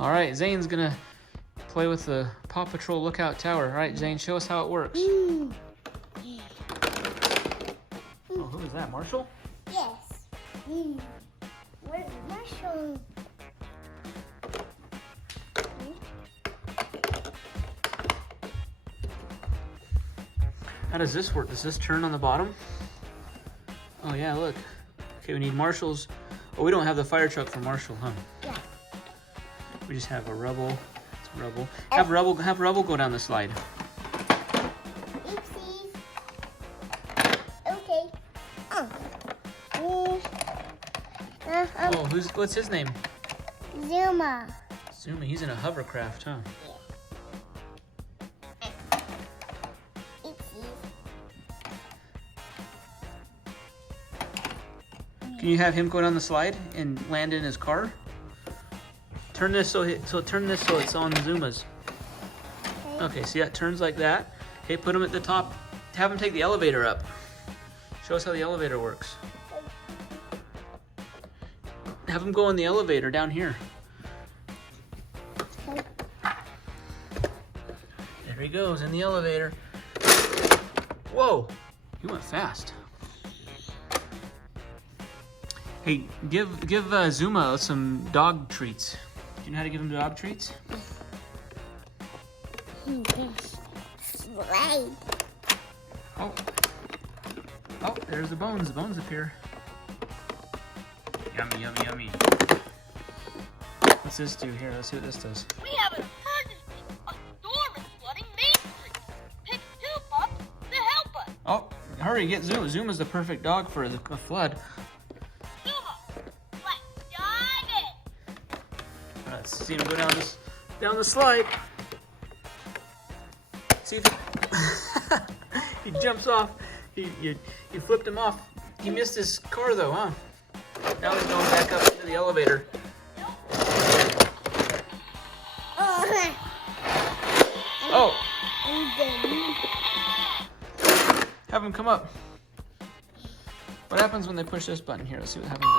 All right, Zane's gonna play with the Paw Patrol lookout tower. All right, Zane, show us how it works. Mm. Oh, who is that, Marshall? Yes. Where's Marshall? How does this work? Does this turn on the bottom? Oh yeah, look. Okay, we need Marshall's. Oh, we don't have the fire truck for Marshall, huh? Yeah. We just have a Rebel. It's Rebel. Have Rebel go down the slide. Oopsies. Okay. Oh, what's his name? Zuma. Zuma. He's in a hovercraft, huh? Can you have him go down the slide and land in his car? Turn this so it's on Zuma's. Okay, see that turns like that. Okay, put him at the top. Have him take the elevator up. Show us how the elevator works. Have him go in the elevator down here. There he goes in the elevator. Whoa, he went fast. Hey, give Zuma some dog treats. Do you know how to give him dog treats? Slide. Oh, there's the bones. The bones appear. Yummy, yummy, yummy. What's this do here? Let's see what this does. We have an emergency. A storm is flooding Main Street. Pick 2 pups to help us. Oh, hurry, get Zuma. Zuma's the perfect dog for a flood. Zuma, let's dive in. Let's see him go down the slide. See if he jumps off. You flipped him off. He missed his car though, huh? Now he's going back up to the elevator. Oh! Have him come up. What happens when they push this button here? Let's see what happens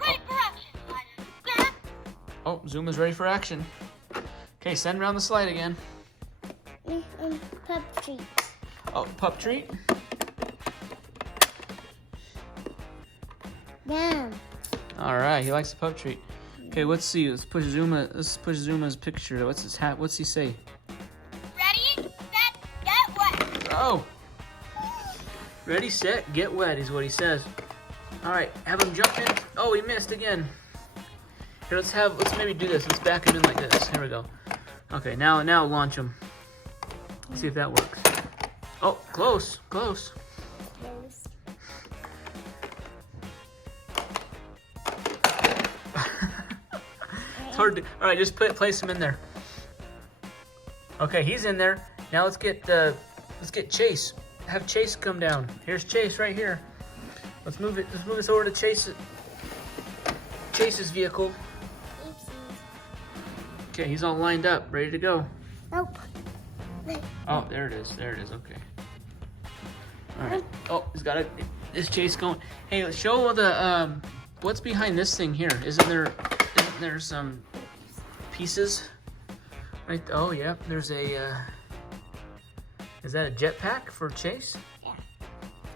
Ready for action, Spider. Oh, Zuma's ready for action. Okay, send around the slide again. Pup treats. Oh, pup treat? Down. All right, he likes the pup treat. Okay, let's see. Let's push Zuma's picture. What's his hat? What's he say? Ready, set, get wet. Oh. Ready, set, get wet is what he says. All right, have him jump in. Oh, he missed again. Here, let's maybe do this. Let's back him in like this. Here we go. Okay, now launch him. Let's see if that works. Oh, close. It's hard to. All right, just place him in there. Okay, he's in there. Now let's get Chase. Have Chase come down. Here's Chase right here. Let's move it. Let's move this over to Chase's vehicle. Okay, he's all lined up, ready to go. Nope. Oh, there it is. Okay. All right. Oh, he's got it. Is Chase going? Hey, show the what's behind this thing here. Isn't there some pieces? Right. Oh, yeah. There's a. Is that a jetpack for Chase? Yeah.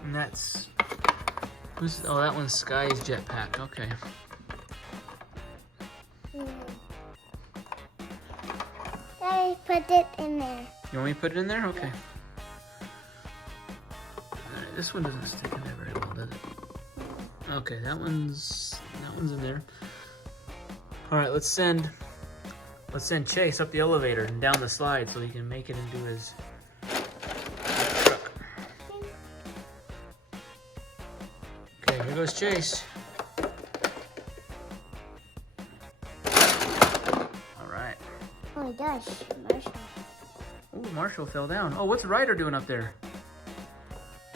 And that's. Oh, that one's Sky's jetpack. Okay. I put it in there. You want me to put it in there? Okay. Alright, this one doesn't stick in there very well, does it? Okay, that one's in there. Alright, let's send Chase up the elevator and down the slide so he can make it into his truck. Okay, here goes Chase. Alright. Oh my gosh, Marshall. Ooh, Marshall fell down. Oh, what's Ryder doing up there?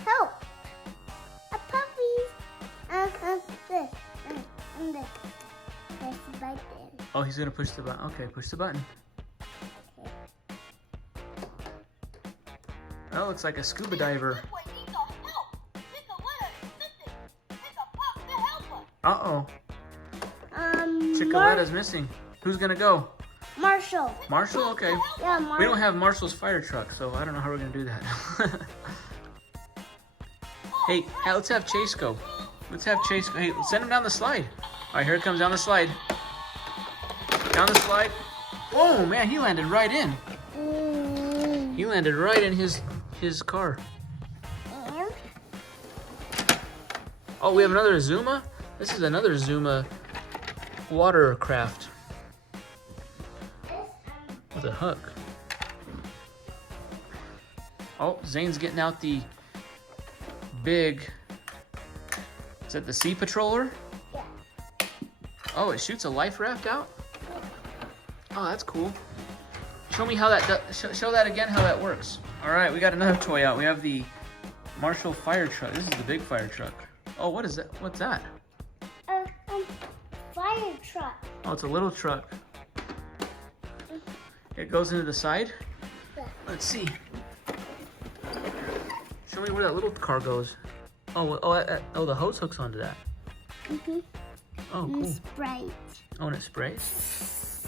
Help! A puppy! This. This. Press the button. Oh, he's gonna push the button. Okay, push the button. That looks like a scuba diver. Boy needs our help. Chicoletta is missing. Pick a pup to help us. Uh-oh. Marshall. Chicoletta's missing. Who's gonna go? Marshall. Marshall? Okay. Yeah, We Marshall. don't have Marshall's fire truck, so I don't know how we're gonna do that. Hey, let's have Chase go. Let's have Chase go. Hey, send him down the slide. All right, here it comes down the slide. Down the slide. Oh man, he landed right in. He landed right in his car. And Oh, we have another Zuma? This is another Zuma watercraft with a hook. Oh, Zane's getting out the big, is that the Sea Patroller? yeah. Oh, it shoots a life raft out? Oh, that's cool. Show me how that show that again, how that works. All right, we got another toy out. We have the Marshall fire truck. This is the big fire truck. Oh, what is that? What's that? Fire truck. Oh, it's a little truck. It goes into the side. Yeah. Let's see. Show me where that little car goes. Oh, the hose hooks onto that. Oh, And cool. Sprite. Oh, and it sprays.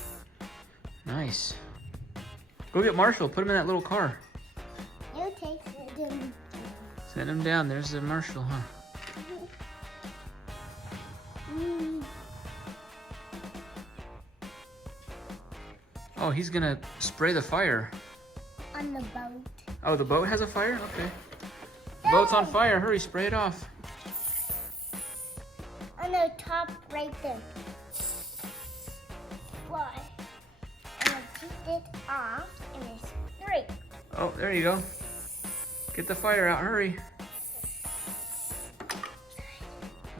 Nice. Go get Marshall. Put him in that little car. You take it. Send him down. There's the Marshall, huh? Oh, he's gonna spray the fire. On the boat. Oh, the boat has a fire? Okay. The boat's on fire. Hurry, spray it off. On the top right there. Fly. And I took it off and it's straight. Oh, there you go. Get the fire out. Hurry.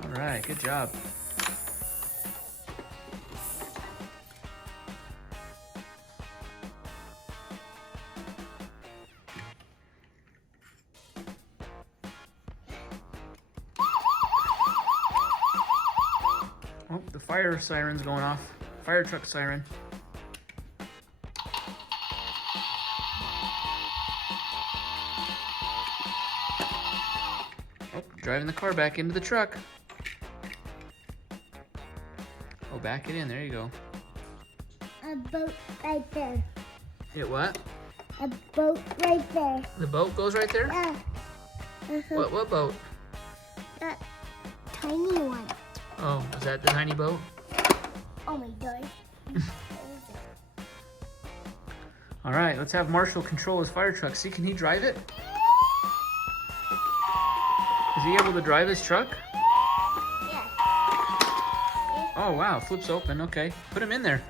All right. Good job. Oh, the fire siren's going off. Fire truck siren. Oh, driving the car back into the truck. Oh, back it in. There you go. A boat right there. Hit what? A boat right there. The boat goes right there? Yeah. What boat? That tiny one. Oh, is that the tiny boat? Oh my god. All right, let's have Marshall control his fire truck. See, can he drive it? Is he able to drive his truck? Yeah. Oh, wow, flips open. Okay, put him in there.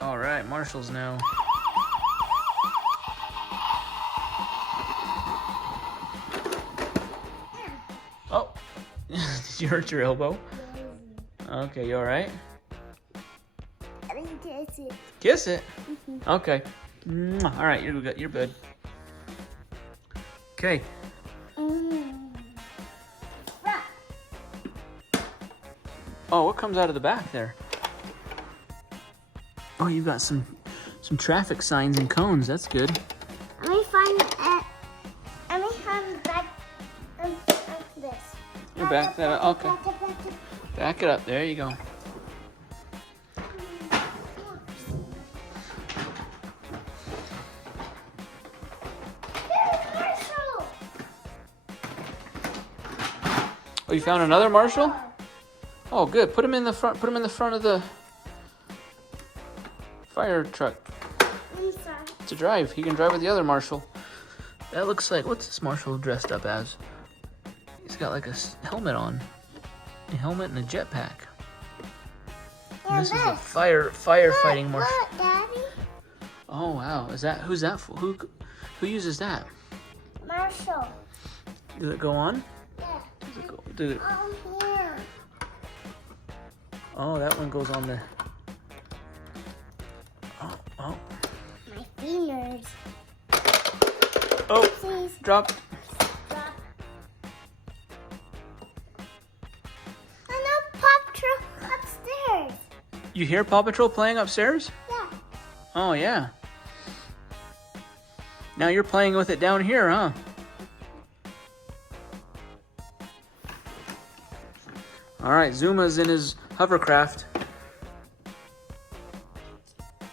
All right, Marshall's now. Oh, did you hurt your elbow? Okay, you all right? I didn't kiss it. Kiss it. Okay. Mwah. All right, you're good. You're good. Okay. Rock. Oh, what comes out of the back there? Oh, you've got some traffic signs and cones. That's good. Let me find it. Let me have back this. You back that up. Okay. Back it up. There you go. Oh, you found another Marshall? Oh, good. Put him in the front. Put him in the front of the fire truck to drive. He can drive with the other Marshall. That looks like, what's this Marshall dressed up as? He's got like a helmet on. A helmet and a jetpack. And this is a firefighting Marshall. Look, Daddy. Oh wow, who's that for? Who uses that? Marshall. Did it go on? Yeah. Did it? Here. Oh, that one goes on the. Oh. My fingers. Oh, Please dropped. stop. I know Paw Patrol upstairs. You hear Paw Patrol playing upstairs? Yeah. Oh yeah. Now you're playing with it down here, huh? All right, Zuma's in his hovercraft.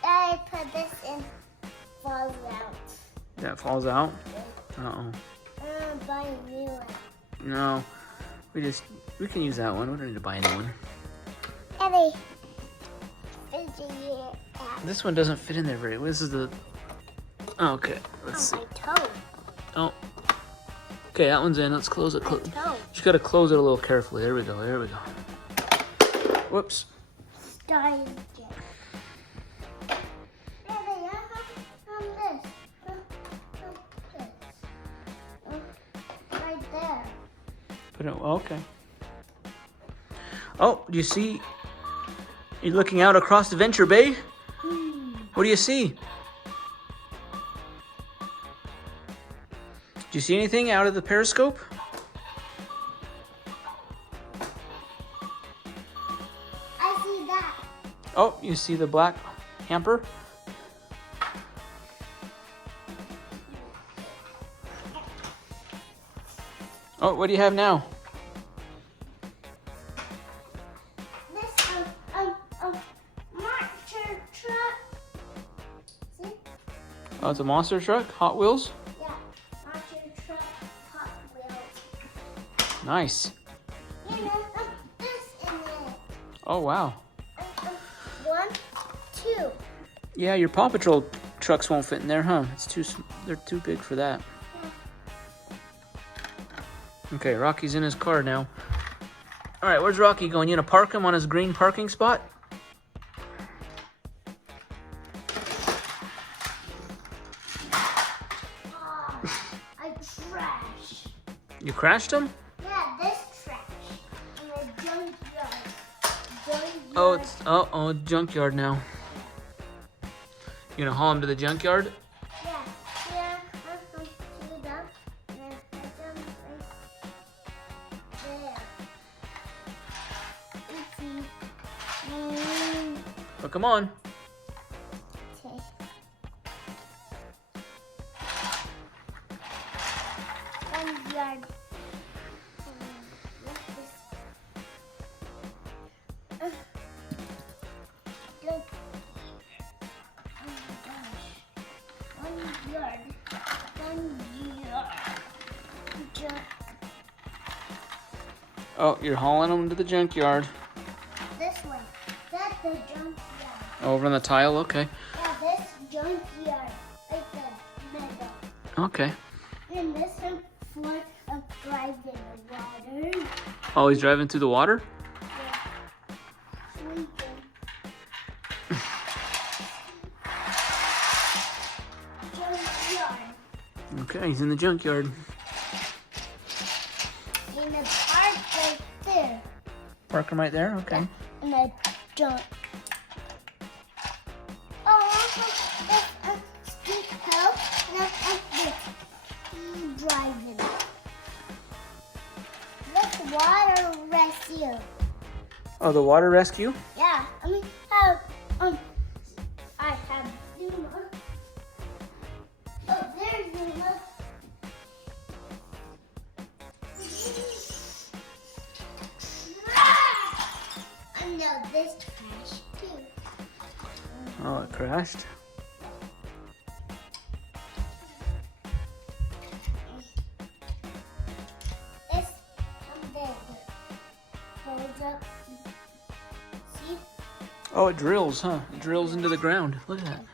I put this in, falls out. That falls out? Uh-oh. I'm gonna buy a new one. No, we can use that one. We don't need to buy a new one. Eddie, fidget app. This one doesn't fit in there very well. This is the... Oh, okay, let's see. My toe. Oh. Okay, that one's in. Let's close it. My toe. Just gotta close it a little carefully. There we go. There we go. Whoops. Started again. Eddie, I have this. Right there. Put it. Okay. Oh, do you see? You're looking out across the Venture Bay. What do you see? Do you see anything out of the periscope? I see that. Oh, you see the black hamper? Oh, what do you have now? This monster truck. See? Oh, it's a monster truck, Hot Wheels. Yeah, monster truck, Hot Wheels. Nice. You know, this in it. Oh, wow. 1, 2. Yeah, your Paw Patrol trucks won't fit in there, huh? They're too big for that. Okay, Rocky's in his car now. All right, where's Rocky going? You gonna park him on his green parking spot? I trash. You crashed him? Yeah, this trash. In the junkyard. Oh, it's junkyard now. You gonna haul him to the junkyard? Yeah, yeah. To the dump. And I dump right there. Let's see. Oh, come on. Okay. Junkyard. Look. Oh my gosh. 1 yard. 1 yard. Oh, you're hauling him to the junkyard. This one. That's the junkyard. Over on the tile, okay. Yeah, this junkyard. Like the middle. Okay. And this one full of driving the water. Oh, he's driving through the water? Sleeping. Junkyard. Okay, he's in the junkyard. In the park right there. Park him right there? Okay. And I don't. Oh, that's a steep hill. And I'm driving. This water rescue. Oh, the water rescue? Yeah, I mean, I have Zuma. Oh, there's Zuma. I know this trash too. Oh, it crashed. This big. Holds up. See? Oh, it drills, huh? It drills into the ground. Look at that.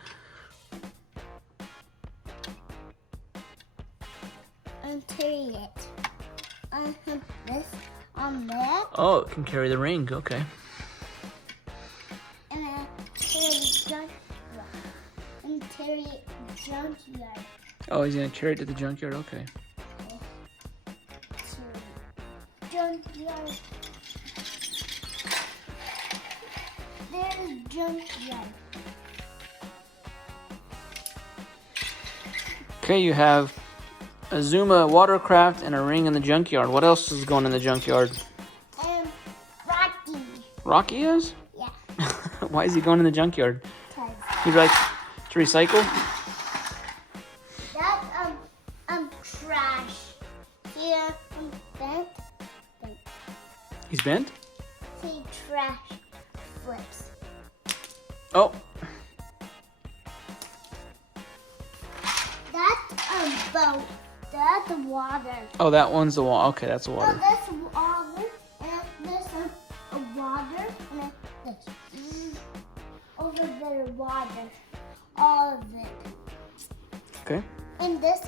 Until it. This on there. Oh, it can carry the ring. Okay. And then junkyard. Until junkyard. Oh, he's gonna carry it to the junkyard. Okay. Junkyard. There's junkyard. Okay, you have a Zuma watercraft and a ring in the junkyard. What else is going in the junkyard? Rocky. Rocky is? Yeah. Why is he going in the junkyard? 'Cause He likes to recycle? that trash. Here, bent. He's bent? See, trash flips. Oh, That's a boat. That's water. oh, that one's the wall. Okay, that's the Oh, water. that's water, and there's a water, and then this. Over there, water. All of it. Okay. And this,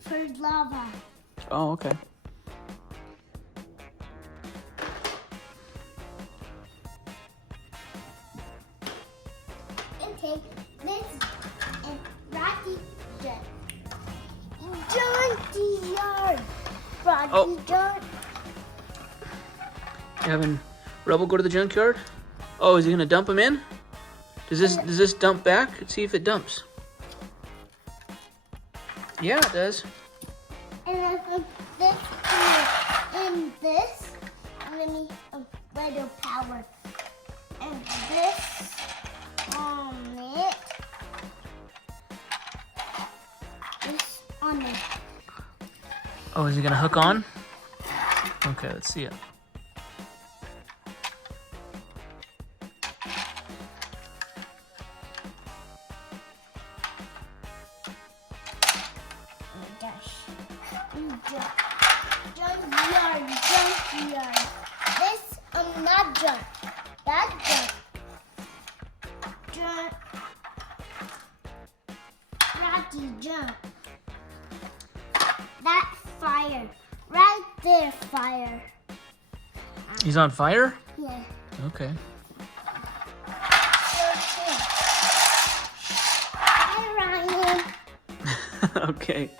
for lava. Oh, okay. Okay, this and Rocky Jump. Junkyard. Rocky Oh. Jump. You having Rebel go to the junkyard? Oh, is he gonna dump him in? Does this dump back? Let's see if it dumps. Yeah, it does. And then this here. And this, I'm gonna need a little power. And this on it. This on it. Oh, is he gonna hook on? Okay, let's see it. Oh my gosh. Junkyard. This, not jump. That jump. Rocky jump. That fire. Right there, fire. He's on fire? Yeah. Okay. Hi, Ryan. Okay.